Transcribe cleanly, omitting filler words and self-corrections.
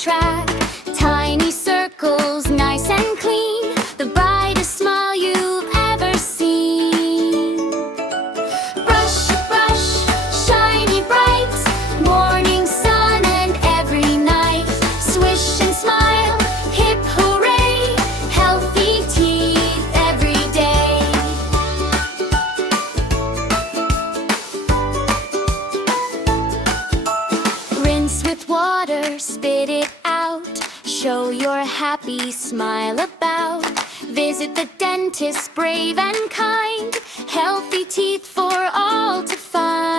track. Tiny circles, nice and clean, the brightest smile you've ever seen. Brush, brush, shiny bright, morning sun and every night. Swish and smile, hip hooray, healthy teeth every day. Rinse with water, spit it out, show your happy smile about. Visit the dentist, brave and kind, healthy teeth for all to find.